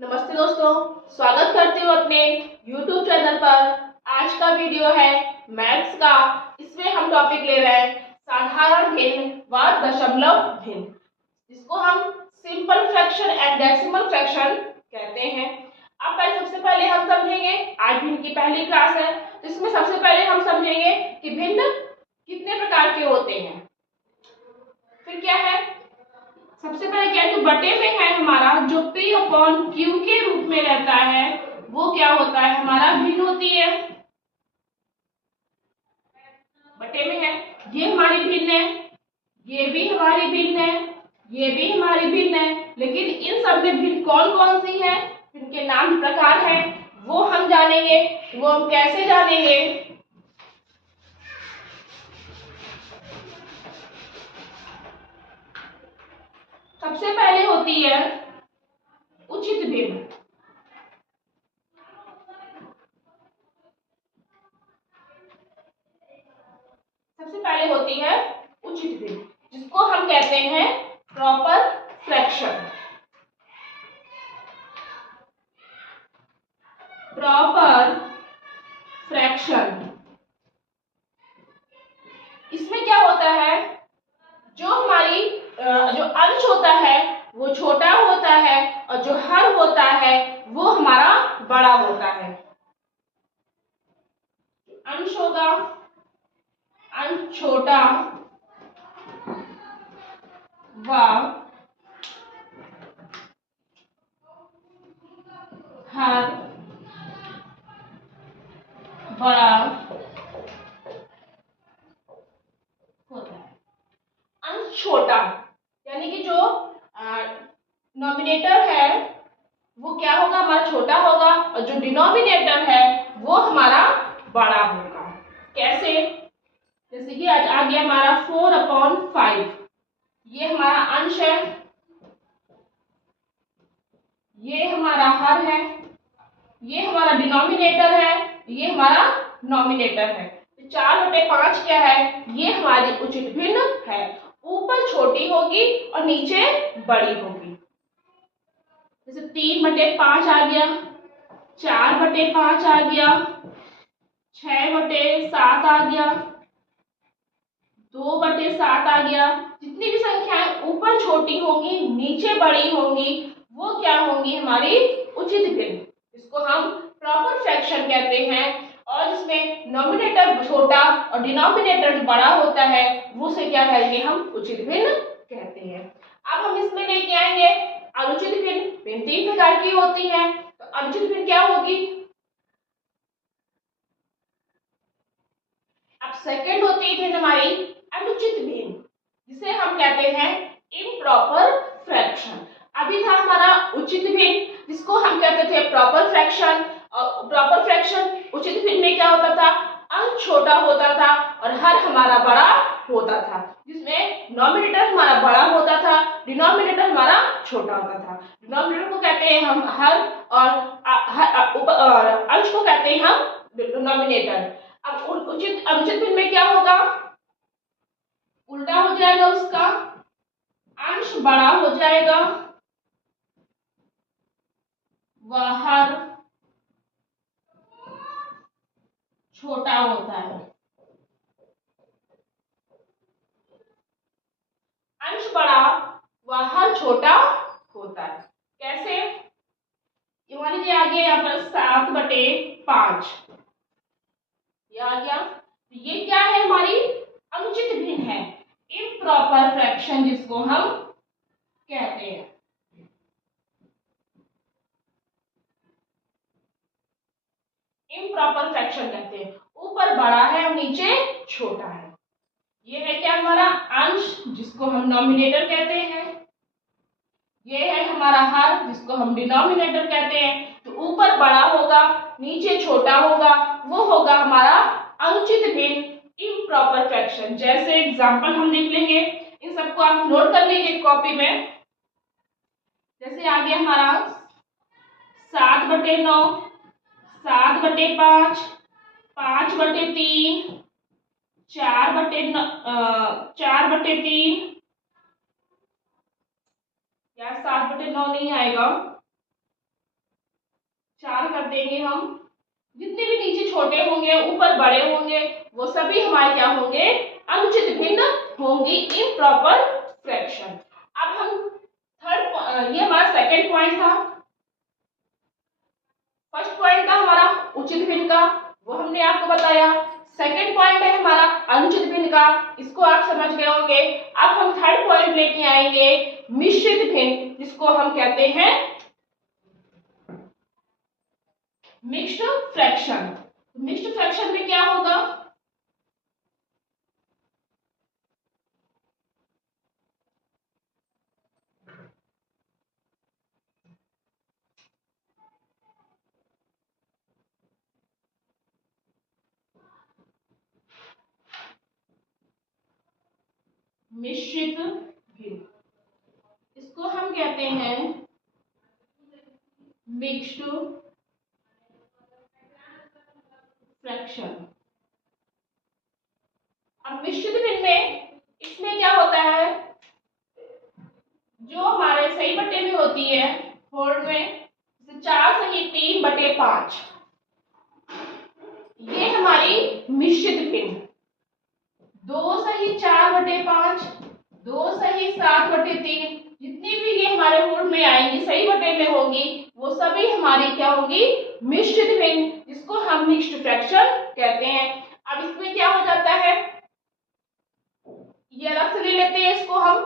नमस्ते दोस्तों, स्वागत करती हूँ अपने YouTube चैनल पर। आज का वीडियो है मैथ्स का। इसमें हम टॉपिक ले रहे हैं साधारण भिन्न व दशमलव भिन्न, जिसको हम simple fraction and decimal fraction कहते हैं। अब सबसे पहले हम समझेंगे, आज भिन्न की पहली क्लास है तो इसमें सबसे पहले हम समझेंगे कि भिन्न कितने प्रकार के होते हैं। फिर क्या है, सबसे पहले क्या है, जो बटे में है हमारा, जो P अपॉन Q के रूप में रहता है वो क्या होता है, हमारा भिन्न होती है। बटे में है, ये हमारी भिन्न है, ये भी हमारी भिन्न है, ये भी हमारी भिन्न है। लेकिन इन सब में भिन्न कौन कौन सी है, इनके नाम प्रकार है, वो हम जानेंगे। वो हम कैसे जानेंगे, सबसे पहले होती है उचित भिन्न। सबसे पहले होती है उचित भिन्न, जिसको हम कहते हैं प्रॉपर फ्रैक्शन। प्रॉपर फ्रैक्शन, इसमें क्या होता है, जो हमारी जो अंश होता है वो छोटा होता है और जो हर होता है वो हमारा बड़ा होता है। अंश होगा, अंश छोटा व हर बड़ा होता है। अंश छोटा यानी कि जो नॉमिनेटर है वो क्या होगा, हमारा छोटा होगा और जो डिनोमिनेटर है वो हमारा बड़ा होगा। कैसे, जैसे कि आ गया हमारा 4/5, ये हमारा अंश है, ये हमारा हर है, ये हमारा डिनोमिनेटर है, ये हमारा नॉमिनेटर है। 4/5 क्या है, ये हमारी उचित भिन्न है। ऊपर छोटी होगी और नीचे बड़ी होगी। जैसे 3/5 आ गया, 4/5 आ गया, 6/7 आ गया, 2/7 आ गया। जितनी भी संख्याएं ऊपर छोटी होंगी नीचे बड़ी होंगी वो क्या होंगी, हमारी उचित भिन्न, इसको हम प्रॉपर फ्रैक्शन कहते हैं। और जिसमें नॉमिनेटर छोटा और डिनोमिनेटर बड़ा होता है वो से क्या कहेंगे, हम उचित भिन्न कहते हैं। अब हम इसमें लेके आएंगे अनुचित भिन्न। भिन्न 3 प्रकार की होती है, तो अनुचित भिन्न क्या होगी। अब सेकंड होती है भिन्न हमारी अनुचित भिन्न, जिसे हम कहते हैं इम्प्रॉपर फ्रैक्शन। अभी था हमारा उचित भिन्न, जिसको हम कहते थे प्रॉपर फ्रैक्शन। और प्रॉपर फ्रैक्शन उचित भिन्न में क्या होता था, अंश छोटा होता था और हर हमारा बड़ा होता था, जिसमें नॉमिनेटर हमारा बड़ा होता था, डिनोमिनेटर हमारा छोटा होता था। डिनोमिनेटर को कहते हैं हम हर और अंश को कहते हैं हम डिनोमिनेटर। अब उचित अनुचित भिन्न में क्या होगा, उल्टा हो जाएगा, उसका अंश बड़ा हो जाएगा व हर छोटा होता है। अंश बड़ा व हर छोटा होता है। कैसे, मान लीजिए आ गया यहाँ पर 7/5, ये आ गया, तो ये क्या है, हमारी अनुचित भिन्न है, इम्प्रॉपर फ्रैक्शन जिसको हम कहते हैं। इम्प्रॉपर फ्रैक्शन कहते हैं, ऊपर बड़ा है और नीचे छोटा है। ये है क्या, हमारा अंश जिसको हम नॉमिनेटर कहते हैं, ये है हमारा हर जिसको हम डिनोमिनेटर कहते हैं। तो ऊपर बड़ा होगा नीचे छोटा होगा, वो होगा हमारा अनुचित भिन्न इम्प्रॉपर फ्रैक्शन। जैसे एग्जांपल हम लिख लेंगे, इन सबको आप नोट कर लीजिए कॉपी में। जैसे आ गया हमारा 7/9, 7/5, 5/3, 4/3, या 7/9 नहीं आएगा, 4 कर देंगे हम। जितने भी नीचे छोटे होंगे ऊपर बड़े होंगे वो सभी हमारे क्या होंगे, अनुचित भिन्न होंगी, इम्प्रॉपर फ्रैक्शन। अब हम थर्ड, ये हमारा सेकंड पॉइंट था। फर्स्ट पॉइंट था हमारा उचित भिन्न का, वो हमने आपको बताया। सेकंड पॉइंट है हमारा अनुचित भिन्न का, इसको आप समझ गए होंगे। अब हम थर्ड पॉइंट लेके आएंगे मिश्रित भिन्न, जिसको हम कहते हैं मिक्स्ड फ्रैक्शन। मिक्स्ड फ्रैक्शन में क्या होगा, मिश्रित भिन्न, इसको हम कहते हैं मिक्स्ड फ्रैक्शन। अब मिश्रित भिन्न में इसमें क्या होता है, जो हमारे सही बटे में होती है होड़ में 4 सही 3/5, ये हमारी मिश्रित भिन्न। 2 सही 4/5, 2 सही 7/3, जितनी भी ये हमारे होड़ में आएंगी सही बटे में होंगी वो सभी हमारी क्या होगी, मिश्रित भिन्न, जिसको हम मिक्स्ड फ्रैक्शन कहते हैं। अब इसमें क्या हो जाता है, ये अलग से ले लेते हैं इसको हम।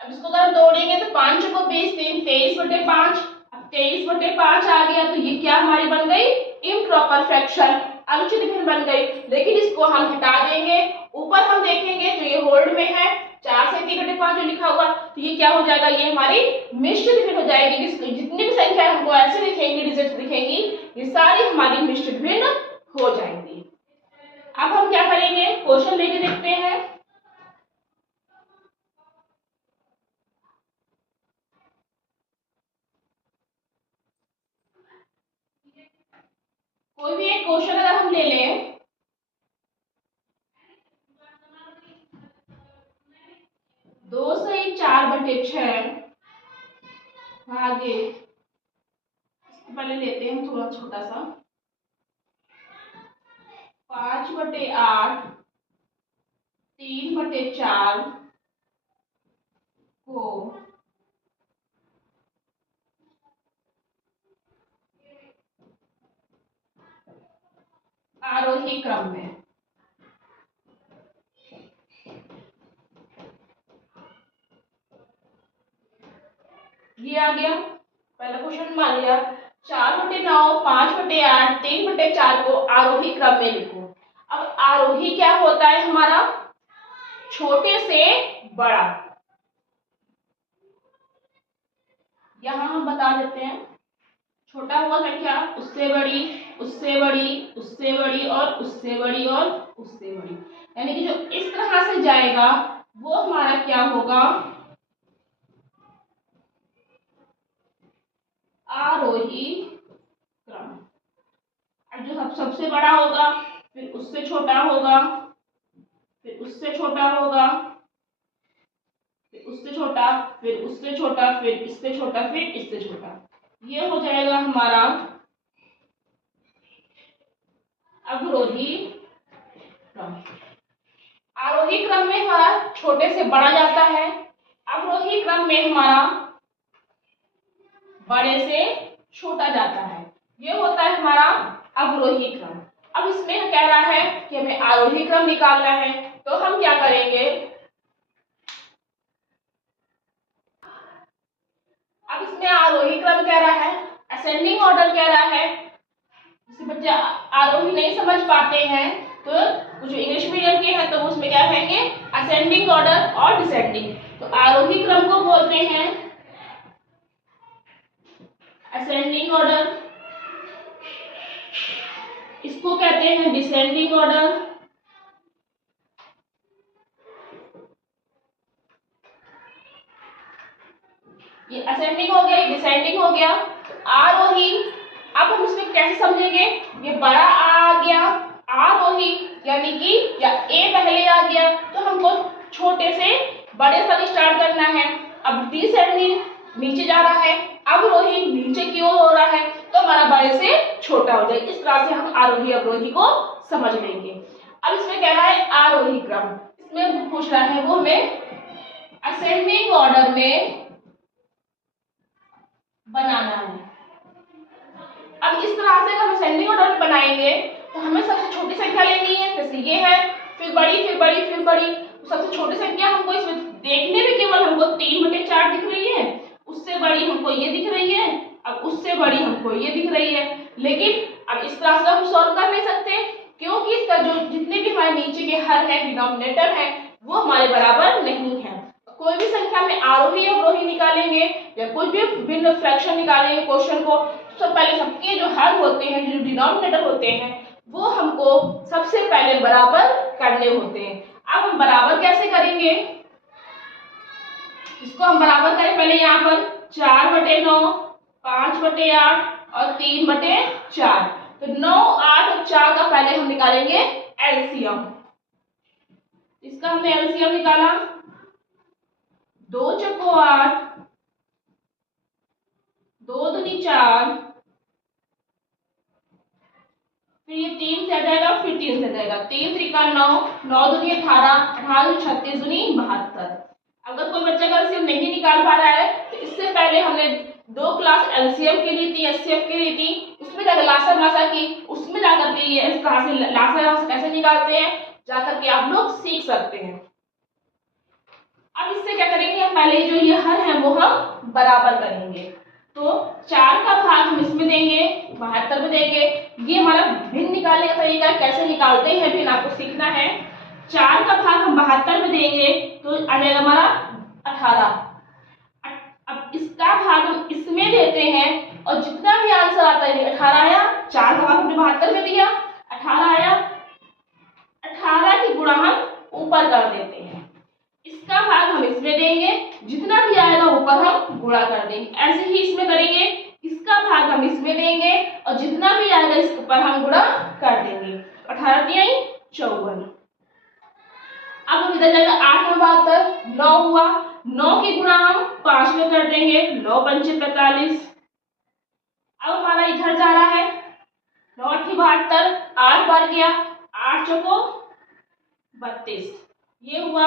अब इसको अगर हम तोड़ेंगे तो 5 को 20, 3 23/5। अब 23/5 आ गया तो ये क्या हमारी बन गई, इम्प्रॉपर फ्रैक्शन, अनुचित भिन्न बन गई। लेकिन इसको हम हटा देंगे, ऊपर हम देखेंगे जो ये होल्ड में है 4 से 3/5 जो लिखा हुआ, तो ये क्या हो जाएगा, ये हमारी मिश्रित भिन्न हो जाएगी। जितनी भी संख्या हमको ऐसे दिखेंगी, डिजिट दिखेंगी, ये सारी हमारी मिश्रित भिन्न हो जाएंगी। अब हम क्या करेंगे, क्वेश्चन लेके देखते हैं। कोई भी एक क्वेश्चन अगर हम ले लें, दो सही 4/6 भागे, पहले लेते हैं थोड़ा छोटा सा, 5/8 3/4 को आरोही क्रम में, ये आ गया पहला क्वेश्चन। मान लिया 4/9 5/8 3/4 को आरोही क्रम में लिखो। अब आरोही क्या होता है हमारा, छोटे से बड़ा। यहां हम बता देते हैं, छोटा हुआ संख्या उससे बड़ी, उससे बड़ी, उससे बड़ी और उससे बड़ी और उससे बड़ी, यानी कि जो इस तरह से जाएगा वो हमारा क्या होगा, आरोही क्रम। अब जो सबसे बड़ा होगा फिर उससे छोटा होगा, फिर उससे छोटा होगा, फिर उससे छोटा, फिर उससे छोटा, फिर इससे छोटा, फिर इससे छोटा, ये हो जाएगा हमारा अवरोही क्रम। आरोही क्रम में हमारा छोटे से बड़ा जाता है, अवरोही क्रम में हमारा बड़े से छोटा जाता है, ये होता है हमारा अवरोही क्रम। अब इसमें कह रहा है कि हमें आरोही क्रम निकालना है, तो हम क्या करेंगे, अब इसमें आरोही क्रम कह रहा है, असेंडिंग ऑर्डर कह रहा है। जैसे बच्चे आरोही नहीं समझ पाते हैं तो कुछ इंग्लिश मीडियम के हैं तो उसमें क्या कहेंगे, असेंडिंग ऑर्डर और डिसेंडिंग। तो आरोही क्रम को बोलते हैं असेंडिंग ऑर्डर, इसको कहते हैं डिसेंडिंग ऑर्डर। ये असेंडिंग हो गया, डिसेंडिंग हो गया। आरोही, अब हम इसमें कैसे समझेंगे, ये बड़ा आ गया आरोही, यानी कि या ए पहले आ गया तो हमको छोटे से बड़े से स्टार्ट करना है। अब डिसेंडिंग नीचे जा रहा है, अवरोही नीचे की ओर हो रहा है, तो हमारा वाले से छोटा हो जाए। इस तरह से हम आरोही अवरोही को समझ लेंगे। अब इसमें कह रहा है आरोही क्रम, इसमें पूछ रहा है वो हमें असेंडिंग ऑर्डर में बनाना है। अब इस तरह से अगर असेंडिंग ऑर्डर में बनाएंगे तो हमें सबसे छोटी संख्या लेनी है, जैसे ये है, फिर बड़ी, फिर बड़ी, फिर बड़ी। तो सबसे छोटी संख्या हमको इसमें देखने में केवल हमको 3/4 दिख रही है, उससे बड़ी हमको ये दिख रही है, अब उससे बड़ी हमको ये दिख रही है। लेकिन अब इस तरह से हम सॉल्व कर नहीं सकते, क्योंकि इसका जो जितने भी हमारे नीचे के हर है, डिनोमिनेटर है, वो हमारे बराबर नहीं है। कोई भी संख्या में आरोही अवरोही निकालेंगे या कोई भी भिन्न फ्रैक्शन निकालेंगे क्वेश्चन को, सबसे पहले सबके जो हर होते हैं, जो डिनोमिनेटर होते हैं, वो हमको सबसे पहले बराबर करने होते हैं। अब हम बराबर कैसे करेंगे, इसको हम बराबर करें पहले यहाँ पर 4/9, 5/8 और 3/4। तो 9, 8 और 4 का पहले हम निकालेंगे एलसीएम। इसका हमने एलसीएम निकाला, 2 चौको 8, 2 दूनी 4, फिर ये 3 से आ जाएगा, फिर 3 से आ जाएगा, 3 त्रिका 9, 9 दूनी 18, 18 दूनी 36 दूनी 72। अगर कोई बच्चा का एलसीएम नहीं निकाल पा रहा है तो इससे पहले हमने 2 क्लास एलसीएम की ली थी, एचसीएफ की ली थी, उसमें जाकर लासा मासा की, उसमें जाकर के ये इस तरह से लासा मासा कैसे निकालते हैं जाकर के आप लोग सीख सकते हैं। अब इससे क्या करेंगे, हम पहले जो ये हर है वो हम बराबर करेंगे। तो 4 का भाग हम इसमें देंगे, 72 में देंगे। ये हमारा भिन्न निकालने का तरीका है, कैसे निकालते हैं भिन्न आपको सीखना है। 4 का भाग हम 72 में देंगे तो आ जाएगा हमारा 18। अब इसका भाग हम इसमें देते हैं और जितना भी आंसर आता है, 18 आया, 4 का भाग हमने 72 में दिया, 18 आया, 18 की गुणा हम ऊपर कर देते हैं। इसका भाग हम इसमें देंगे, जितना भी आएगा ऊपर हम गुणा कर देंगे। ऐसे ही इसमें करेंगे, इसका भाग हम इसमें देंगे और जितना भी आएगा इसके ऊपर हम गुणा कर देंगे। 18 × 3 = 54। अब हम इधर जाएगा 8 में 72, 9 हुआ, 9 की गुणा हम 5 में कर देंगे, 9 × 5 = 45। अब हमारा इधर जा रहा है, 9 × 8 = 72, 8 बार गया, 8 चौको 32, ये हुआ,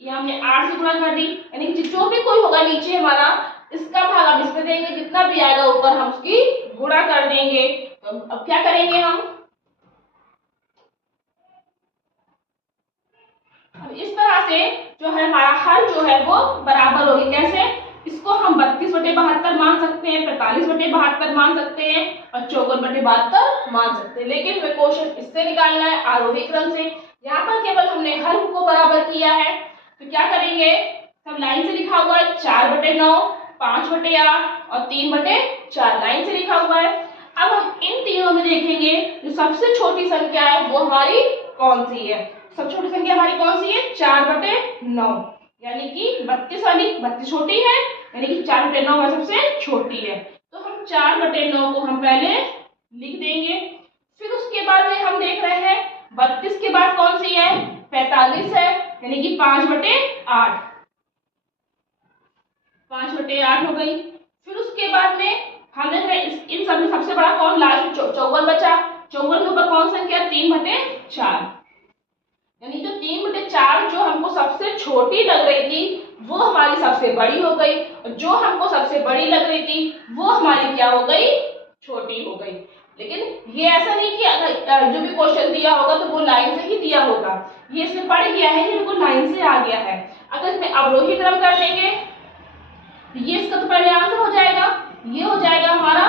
ये हमने 8 से गुणा कर दी, यानी कि जो भी कोई होगा नीचे हमारा, इसका भाग हम इसमें देंगे, जितना भी आएगा ऊपर हम उसकी गुणा कर देंगे। तो अब क्या करेंगे हम, अब इस तरह से जो है हमारा हर जो है वो बराबर होगी। कैसे, इसको हम 32/72 मान सकते हैं, 45/72 मान सकते हैं और 54/72 मान सकते हैं। लेकिन हमें क्वेश्चन इससे निकालना है, आरोही क्रम से। यहाँ पर केवल हमने हर को बराबर किया है, तो क्या करेंगे, सब लाइन से लिखा हुआ है, 4/9, 5/8 और 3/4 लाइन से लिखा हुआ है। अब हम इन तीनों में देखेंगे जो सबसे छोटी संख्या है वो हमारी कौन सी है। सबसे छोटी संख्या हमारी कौन सी है, 4/9, यानी कि 32 वाली 32 छोटी है, यानी कि 4/9 में सबसे छोटी है। तो हम 4/9 को हम पहले लिख देंगे। फिर उसके बाद में हम देख रहे हैं 32 के बाद कौन सी है, 45 है, यानी कि 5/8, 5/8 हो गई। फिर उसके बाद में हम देख रहे हैं इन सब में सबसे बड़ा कौन, लास्ट 54 बचा, 54 के ऊपर कौन संख्या, 3/4, यानी जो 3/4 जो हमको सबसे छोटी लग रही थी वो हमारी सबसे बड़ी हो गई, और जो हमको सबसे बड़ी लग रही थी वो हमारी क्या हो गई, छोटी हो गई। लेकिन ये ऐसा नहीं कि अगर जो भी क्वेश्चन दिया होगा तो वो लाइन से ही दिया होगा, ये इसमें पढ़ गया है, ये बिल्कुल लाइन से आ गया है। अगर इसमें अवरोही क्रम कर देंगे ये इसका तो पहले आंसर हो जाएगा, ये हो जाएगा हमारा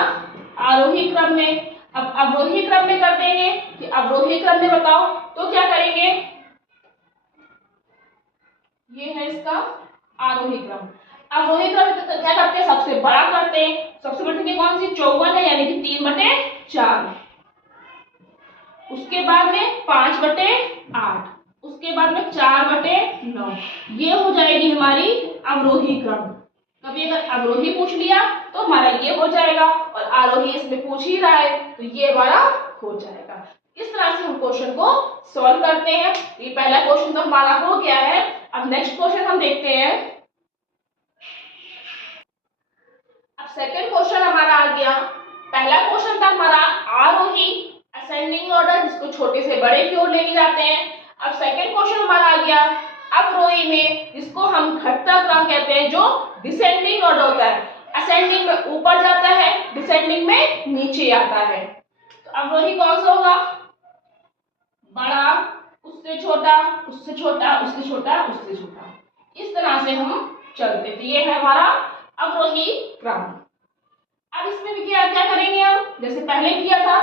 आरोही क्रम में। अब अवरोही क्रम में कर देंगे कि अवरोही क्रम में बताओ, तो क्या करेंगे, ये है इसका आरोही क्रम। अवरोही क्रम में क्या करते हैं, सबसे बड़ा करते हैं। सबसे बड़ी संख्या कौन सी, 54 है, यानी कि 3/4। उसके बाद में 5/8, उसके बाद में 4/9, ये हो जाएगी हमारी अवरोही क्रम। कभी अगर अवरोही पूछ लिया तो हमारा ये हो जाएगा, और आरोही इसमें पूछ ही रहा है तो ये हमारा हो जाएगा। इस तरह से हम क्वेश्चन को सॉल्व करते हैं। ये पहला क्वेश्चन तो हमारा हो गया है। अब नेक्स्ट क्वेश्चन हम देखते हैं। अब सेकंड क्वेश्चन हमारा आ गया। पहला क्वेश्चन था हमारा आरोही असेंडिंग ऑर्डर, जिसको छोटे से बड़े की ओर लेके जाते हैं। अब सेकंड क्वेश्चन हमारा आ गया अवरोही में, जिसको हम घटता क्रम कहते हैं, जो डिसेंडिंग ऑर्डर होता है। असेंडिंग में ऊपर जाता है, डिसेंडिंग में नीचे आता है। तो अवरोही कौन सा होगा? बड़ा, उससे छोटा, उससे छोटा, उससे छोटा, उससे छोटा, इस तरह से हम चलते थे। ये है हमारा अवरोही क्रम। अब इसमें भी क्या क्या करेंगे हम, जैसे पहले किया था,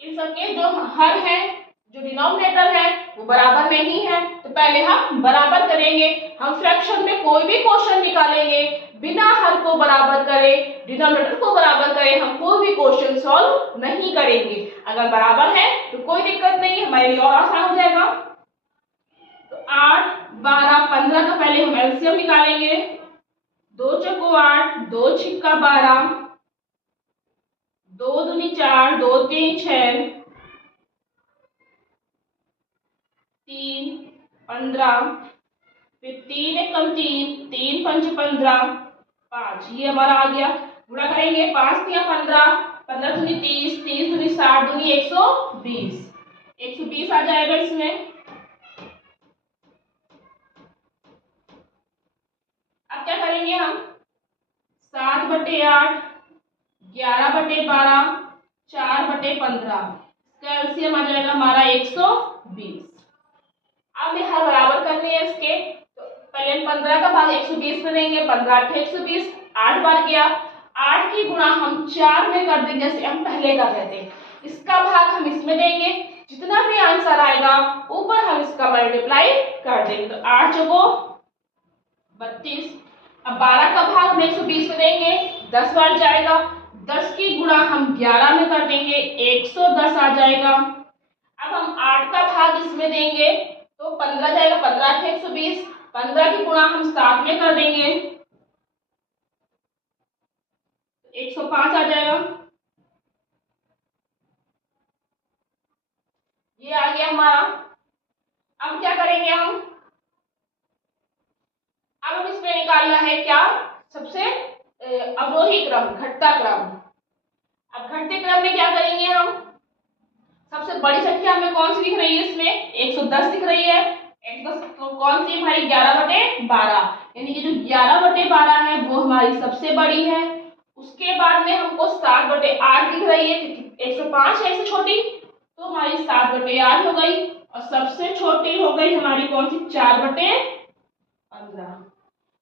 इन सबके जो हर है, जो डिनोमिनेटर है वो बराबर नहीं है, तो पहले हम बराबर करेंगे। हम फ्रैक्शन में कोई भी क्वेश्चन निकालेंगे बिना हर को बराबर करे, डिनोमिनेटर को बराबर करे, हम कोई भी क्वेश्चन सॉल्व नहीं करेंगे। अगर बराबर है तो कोई दिक्कत नहीं है, हमारे लिए और आसान हो जाएगा। तो 8, 12, 15 का पहले हम एलसीएम निकालेंगे। 2 चौको 8, 2 छिक्का 12, 2 दूनी 4, 2 3 6, 3 15, फिर 3 एकम 3, 3 पंच 15, 5, ये हमारा आ गया। गुणा करेंगे 5 3 15, 15 दूनी 30, 30 दूनी 60, दूनी 120, 120 आ जाएगा इसमें। अब क्या करेंगे हम, 7/8, 11/12, 4/15, इसका एलसीएम आ जाएगा हमारा 120। अब में हर बराबर करने हैं इसके, तो पहले 15 का भाग 120 में देंगे। 15 8 120, 8 बार गया। 8 की गुणा हम 4 में कर देंगे, जैसे हम पहले कर रहे थे। इसका भाग हम इसमें देंगे, जितना भी आंसर आएगा ऊपर हम इसका मल्टीप्लाई कर देंगे। तो 8 चौको 32। अब 12 का भाग हम 120 में देंगे, 10 बार जाएगा। 10 की गुणा हम 11 में कर देंगे, 110 आ जाएगा। अब हम 8 का भाग इसमें देंगे तो 15 जाएगा। 15 8 120, 15 की गुणा हम 7 में कर देंगे, 105 आ जाएगा। ये आ गया हमारा। अब क्या करेंगे हम, अब हम इसमें निकालना है क्या, सबसे अवरोही क्रम, घटता क्रम। अब घटते क्रम में क्या करेंगे हम, सबसे बड़ी संख्या हमें कौन सी दिख रही है इसमें, 110 दिख रही है। 110 तो कौन सी भाई, 11/12, यानी कि जो 11/12 है वो हमारी सबसे बड़ी है। उसके बाद में हमको 7/8 दिख रही है, 105 है इससे छोटी, तो हमारी 7/8 हो गई। और सबसे छोटी हो गई हमारी कौन सी, 4/15।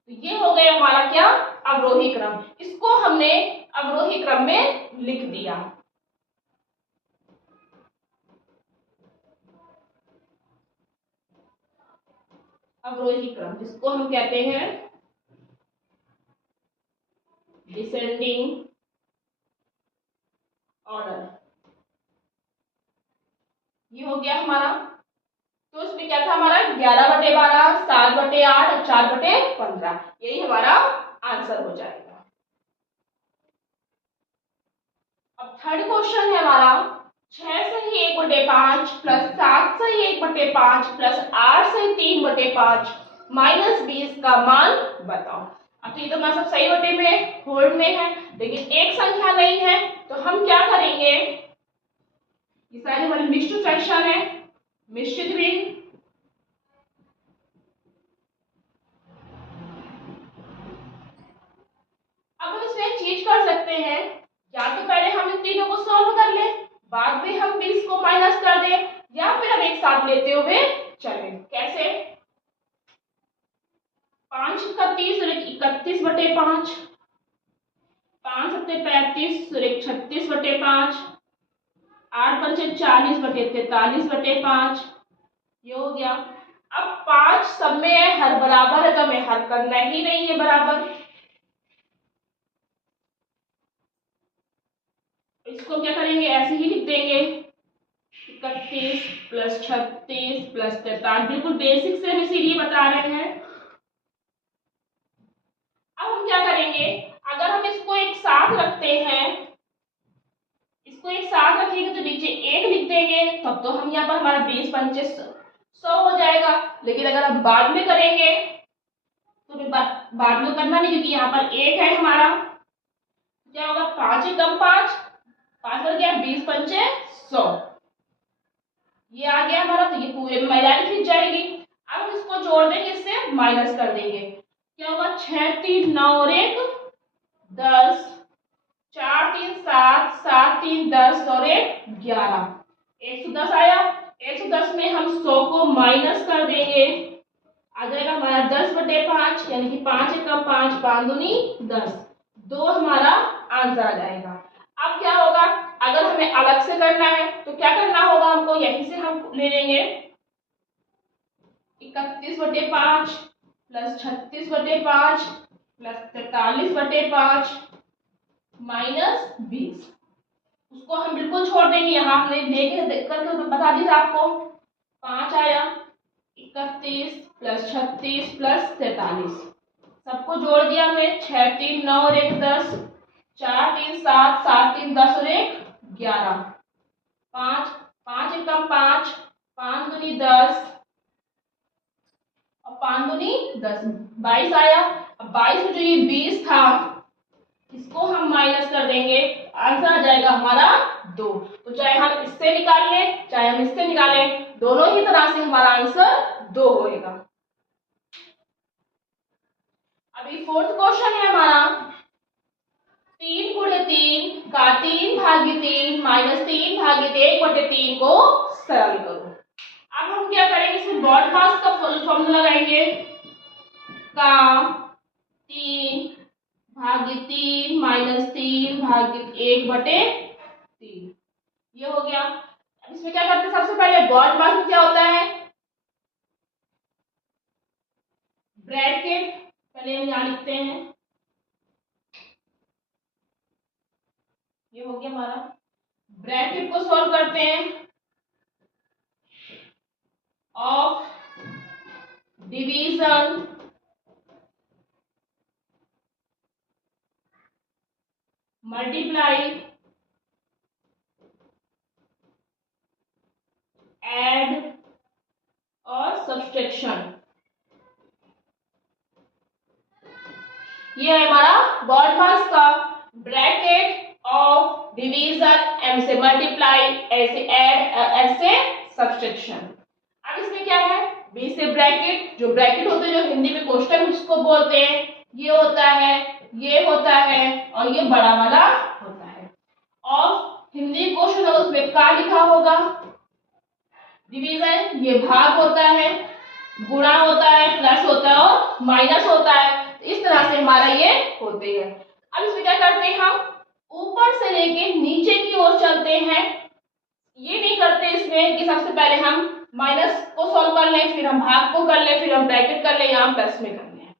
तो ये हो गया हमारा क्या, अवरोही क्रम। इसको हमने अवरोही क्रम में लिख दिया। अवरोही क्रम, जिसको हम कहते हैं डिसेंडिंग ऑर्डर, ये हो गया हमारा। तो इसमें क्या था हमारा, 11/12, 7/8 और 4/15, यही हमारा आंसर हो जाएगा। अब थर्ड क्वेश्चन है हमारा, 6 से ही 1/5 प्लस 7 से ही 1/5 प्लस 8 से 3/5 माइनस 20 का मान बताओ। अब तो ये तो हमारा सब सही बटे में होल्ड में है, लेकिन एक संख्या नहीं है, तो हम क्या करेंगे, ये सारी हमारी मिश्र फ्रैक्शन है, मिश्रित भिन्न। अब हम इसमें एक चीज कर सकते हैं, या तो पहले हम इन तीनों को सॉल्व कर ले, बाद में हम 20 को माइनस कर दें, या फिर हम एक साथ लेते हुए चले। कैसे, 5 का 30 और 31/5, 5 सत्ते 35 और 36/5, 8 पंचे 40/43/5, ये हो गया। अब 5 सब में है, हर बराबर है, तो हमें हर करना ही नहीं है बराबर। इसको क्या करेंगे, ऐसे ही लिख देंगे, 31 प्लस 36 प्लस 43, बिल्कुल बेसिक से हम इसीलिए बता रहे हैं। अब हम क्या करेंगे, अगर हम इसको एक साथ रखते हैं, इसको एक साथ रखेंगे तो नीचे 1 लिख देंगे, तब तो हम यहाँ पर हमारा 20 पंचे 100 हो जाएगा। लेकिन अगर हम बाद में करेंगे तो बाद में करना नहीं, क्योंकि यहाँ पर 1 है हमारा, 5 एकम 5, 5 बन गया 20 पंचे 100, ये आ गया हमारा। तो ये पूरे में लाइन खींच जाएगी। अब हम इसको जोड़ देंगे, इससे माइनस कर देंगे, क्या होगा 6 3 9 और 1 10, 4 3 7, 7 3 10 और 1 11, 110 आया। 110 में हम 100 को माइनस कर देंगे, आ जाएगा हमारा 10/5, यानी कि 5 एकम 5, 5 दूनी 10, 2 हमारा आंसर आ जाएगा। अब क्या होगा, अगर हमें अलग से करना है तो क्या करना होगा हमको, यहीं से हम ले लेंगे 31/5 प्लस 36/5 प्लस 43/5 माइनस 20, उसको हम बिल्कुल छोड़ देंगे। यहाँ हमने लेके करके बता दी आपको, 5 आया, 31 प्लस 36 प्लस 43, सबको जोड़ दिया हमने, 6 3 9 और 1 10, 4 3 7, 7 3 10 और 1 11, 5 5 एकम 5, 5 दूनी 10 और 5 दूनी 10, 22 आया। अब 22 में जो ये 20 था इसको हम माइनस कर देंगे, आंसर आ जाएगा हमारा 2। तो चाहे हम इससे निकाल लें चाहे हम इससे निकालें, दोनों ही तरह से हमारा आंसर 2 होएगा। अभी फोर्थ क्वेश्चन है हमारा, 3 गुणे 3 का 3/3 माइनस 3/1/3 को सरल करो। अब हम क्या करेंगे, इसमें ब्रॉड पास का फॉर्मूला लगाएंगे, का 3/3 माइनस 3/1/3, ये हो गया। अब इसमें क्या करते हैं, सबसे पहले ब्रॉड पास में क्या होता है, ब्रैकेट पहले हम यहाँ लिखते हैं, ये हो गया हमारा। ब्रैकेट को सॉल्व करते हैं, ऑफ डिवीजन मल्टीप्लाई ऐड और सब्सट्रैक्शन, ये है हमारा ब्रॉडपास का ब्रैकेट ऑफ डिवीजन, एम से मल्टीप्लाई, ऐसे ऐड, ऐसे सब्सट्रैक्शन। अब इसमें क्या है, बी से ब्रैकेट, जो ब्रैकेट होते हैं जो हिंदी में कोष्टक जिसको बोलते हैं, ये होता है, ये होता है और ये बड़ा वाला होता है। ऑफ हिंदी क्वेश्चन है उसमें क्या लिखा होगा, डिवीजन ये भाग होता है, गुणा होता है, प्लस होता है और माइनस होता है, इस तरह से हमारा ये होते हैं। अब इसमें क्या करते हैं, हम ऊपर से लेके नीचे की ओर चलते हैं, ये नहीं करते इसमें कि सबसे पहले हम माइनस को सॉल्व कर लें, फिर हम भाग को कर लें, फिर हम ब्रैकेट कर लें, यहाँ प्लस में कर लें,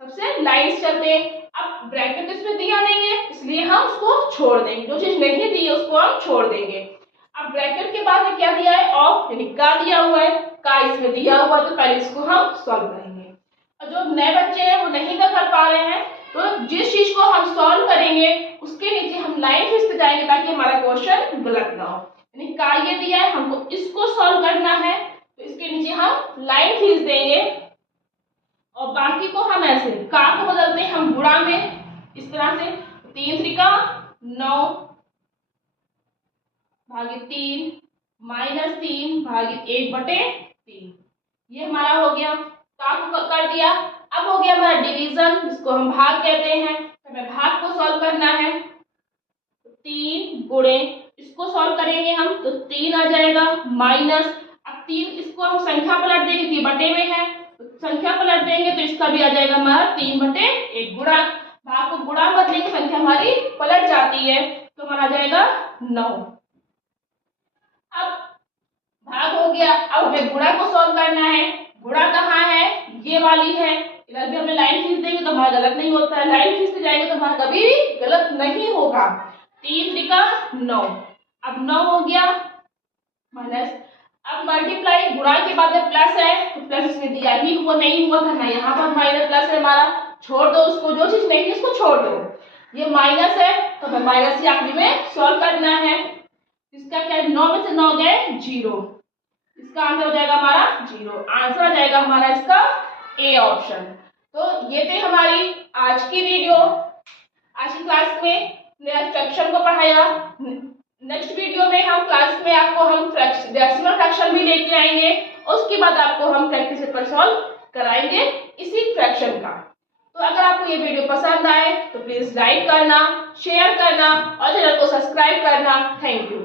सबसे लाइंस चलते हैं। अब ब्रैकेट इसमें दिया नहीं है इसलिए हम उसको छोड़ देंगे, जो चीज नहीं दी है उसको हम छोड़ देंगे। अब ब्रैकेट के बाद में क्या दिया है, ऑफ यानी का दिया हुआ है, का इसमें दिया हुआ है, तो पहले इसको हम सॉल्व करेंगे। और जो नए बच्चे हैं वो नहीं कर पा रहे हैं, तो जिस चीज को हम सॉल्व करेंगे उसके नीचे हम लाइन खींचते जाएंगे ताकि हमारा क्वेश्चन गलत ना हो। यानी का ये दिया है, हमको इसको सॉल्व करना है, तो इसके नीचे हम लाइन खींच देंगे और बाकी को हम ऐसे का को बदलते हैं हम गुणा में, इस तरह से 3 त्रिका 9 भागित 3 माइनस 3/1/3, ये हमारा हो गया, का को कर दिया। अब हो गया हमारा डिवीजन, जिसको हम भाग कहते हैं, हमें भाग को सॉल्व करना है, 3 गुणे इसको सॉल्व करेंगे हम तो 3 आ जाएगा, माइनस, अब 3 इसको हम संख्या पलट देंगे कि बटे में है, तो संख्या पलट देंगे तो इसका भी आ जाएगा हमारा 3/1, गुणा भाग को गुणा बदलेंगे संख्या हमारी पलट जाती है, तो हमारा आ जाएगा 9। अब भाग हो गया, अब हमें गुणा को सॉल्व करना है, गुणा कहाँ है, ये वाली है, इधर भी हमें लाइन खींच देंगे तो हमारा गलत नहीं होता है, लाइन खींचते जाएंगे तो हमारा कभी गलत नहीं होगा। 3 त्रिका 9, अब 9 हो गया माइनस, अब मल्टीप्लाई, गुणा के बाद में प्लस है तो प्लस इसमें दिया ही हुआ नहीं हुआ था ना, यहाँ पर माइनस प्लस है हमारा, छोड़ दो उसको, जो चीज नहीं है उसको छोड़ दो, ये माइनस है तो हमें माइनस ही आखिरी में सॉल्व करना है। इसका क्या है, 9 में से 9 गए 0, इसका आंसर हो जाएगा हमारा 0, आंसर आ जाएगा हमारा इसका ए ऑप्शन। तो ये थे हमारी आज की वीडियो। आज की क्लास में नया फ्रैक्शन को पढ़ाया। नेक्स्ट वीडियो में हम क्लास में आपको हम डेसिमल फ्रैक्शन भी लेके आएंगे, उसके बाद आपको हम प्रैक्टिस पेपर सॉल्व कराएंगे इसी फ्रैक्शन का। तो अगर आपको ये वीडियो पसंद आए तो प्लीज लाइक करना, शेयर करना और चैनल को सब्सक्राइब करना। Thank you.